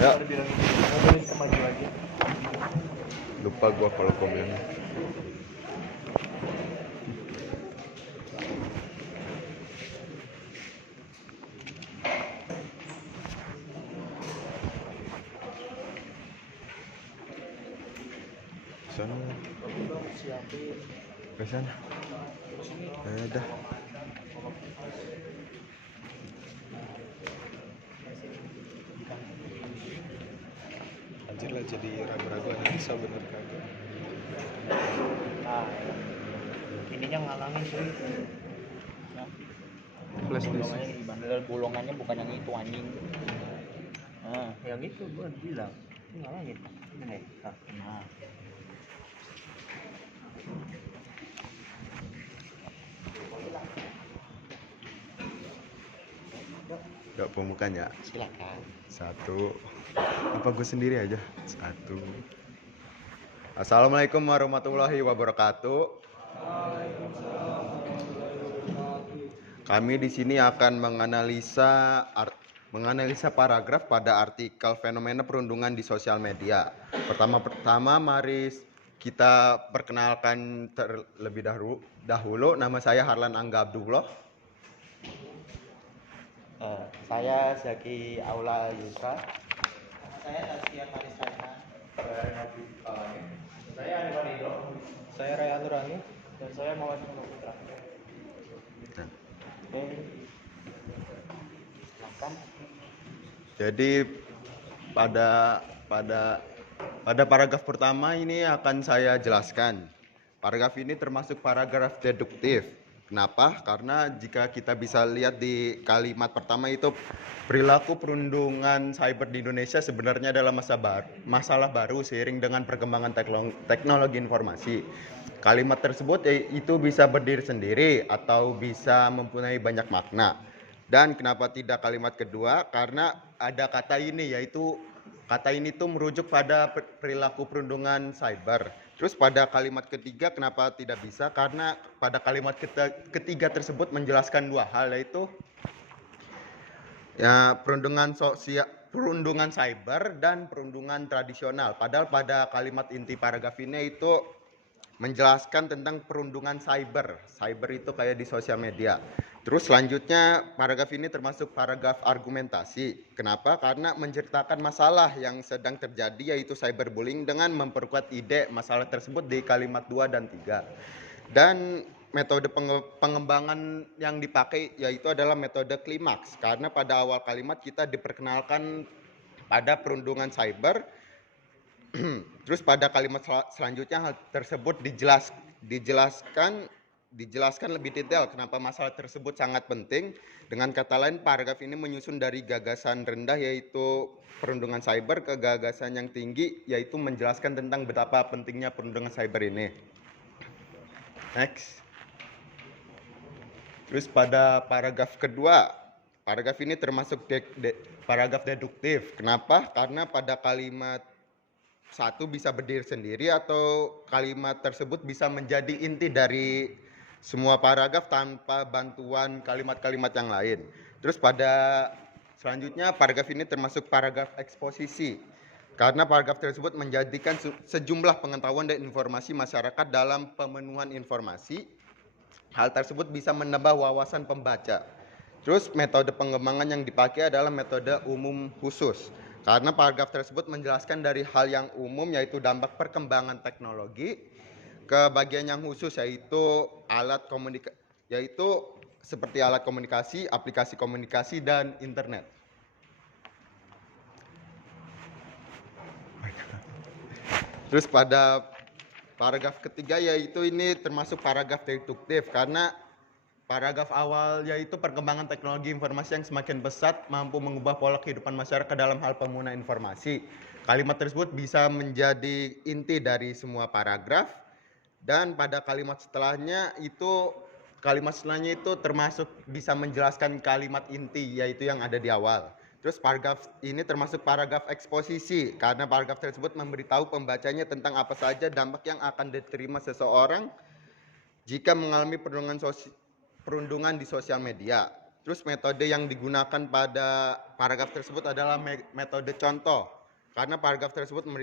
Ya, Kalau dibilang gitu, mau minta maju lagi. lupa gua kalau komen. Sana, Siapin. ke sana. Ya udah. Anjir lah jadi ragu-ragu analisa bener kagak. Nah, ininya ngalangin cuy. Ya, Flash disk. Bolongannya di bandel, bolongannya bukan yang itu anjing. Nah, yang itu gua bilang ini ngalangin. Ini. nah. Gak pemukanya. Silakan. Satu. Apa gue sendiri aja? Satu. Assalamualaikum warahmatullahi wabarakatuh. Kami di sini akan menganalisa paragraf pada artikel fenomena perundungan di sosial media. Pertama-tama mari kita perkenalkan terlebih dahulu. Nama saya Harlan Angga Abdullah. Saya Zaki Aula Yusra. Saya Tasya Marisana. Saya Arifan Hidro. Saya Raya Nurani. Dan saya Muhammad Putra. Silakan. Jadi pada paragraf pertama ini akan saya jelaskan. Paragraf ini termasuk paragraf deduktif. Kenapa? Karena jika kita bisa lihat di kalimat pertama itu, perilaku perundungan cyber di Indonesia sebenarnya adalah masalah baru seiring dengan perkembangan teknologi informasi. Kalimat tersebut itu bisa berdiri sendiri atau bisa mempunyai banyak makna. Dan kenapa tidak kalimat kedua? Karena ada kata ini, yaitu kata ini tuh merujuk pada perilaku perundungan cyber. Terus pada kalimat ketiga kenapa tidak bisa? Karena pada kalimat ketiga tersebut menjelaskan dua hal, yaitu ya perundungan cyber dan perundungan tradisional. Padahal pada kalimat inti paragraf ini itu menjelaskan tentang perundungan cyber. Cyber itu kayak di sosial media. Terus selanjutnya paragraf ini termasuk paragraf argumentasi. Kenapa? Karena menceritakan masalah yang sedang terjadi yaitu cyberbullying dengan memperkuat ide masalah tersebut di kalimat 2 dan 3. Dan metode pengembangan yang dipakai yaitu adalah metode klimaks. Karena pada awal kalimat kita diperkenalkan pada perundungan cyber. Terus pada kalimat selanjutnya hal tersebut dijelaskan lebih detail kenapa masalah tersebut sangat penting. Dengan kata lain, paragraf ini menyusun dari gagasan rendah yaitu perundungan cyber ke gagasan yang tinggi yaitu menjelaskan tentang betapa pentingnya perundungan cyber ini. Next. Terus pada paragraf kedua, paragraf ini termasuk paragraf deduktif. Kenapa? Karena pada kalimat satu bisa berdiri sendiri atau kalimat tersebut bisa menjadi inti dari semua paragraf tanpa bantuan kalimat-kalimat yang lain. Terus pada selanjutnya paragraf ini termasuk paragraf eksposisi. Karena paragraf tersebut menjadikan sejumlah pengetahuan dan informasi masyarakat dalam pemenuhan informasi. Hal tersebut bisa menambah wawasan pembaca. Terus metode pengembangan yang dipakai adalah metode umum khusus. Karena paragraf tersebut menjelaskan dari hal yang umum yaitu dampak perkembangan teknologi ke bagian yang khusus yaitu seperti alat komunikasi, aplikasi komunikasi dan internet. Terus pada paragraf ketiga yaitu ini termasuk paragraf deduktif karena paragraf awal yaitu perkembangan teknologi informasi yang semakin pesat mampu mengubah pola kehidupan masyarakat dalam hal penggunaan informasi. Kalimat tersebut bisa menjadi inti dari semua paragraf dan pada kalimat setelahnya itu termasuk bisa menjelaskan kalimat inti yaitu yang ada di awal. Terus paragraf ini termasuk paragraf eksposisi karena paragraf tersebut memberitahu pembacanya tentang apa saja dampak yang akan diterima seseorang jika mengalami perundungan di sosial media. Terus metode yang digunakan pada paragraf tersebut adalah metode contoh. Karena paragraf tersebut